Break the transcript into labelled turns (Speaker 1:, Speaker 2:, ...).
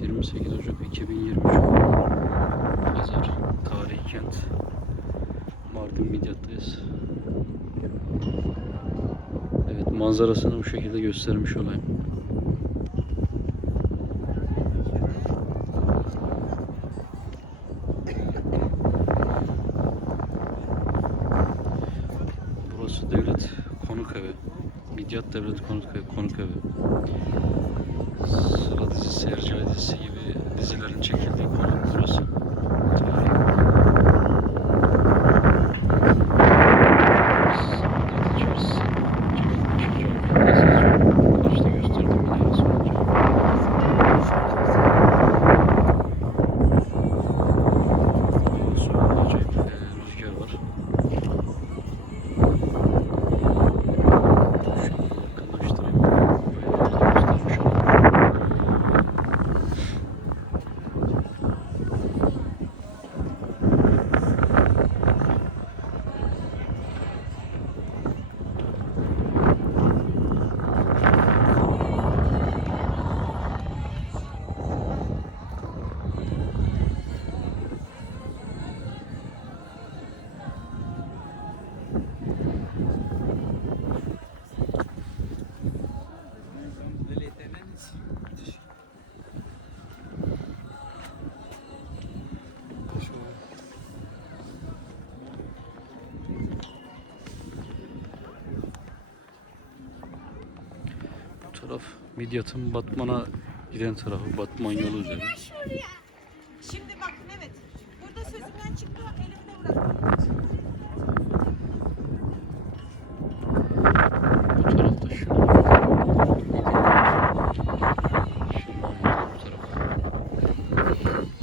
Speaker 1: 28 Ocak 2023 Pazar Tarihi Kent Mardin Midyat'tayız. Evet manzarasını bu şekilde göstermiş olayım. Burası devlet konuk evi. Midyat Devlet Konuk Evi. Konuk evi. Sıra dizisi, Bu taraf Midyat'ın Batman'a giden tarafı. Batman yolu üzeri.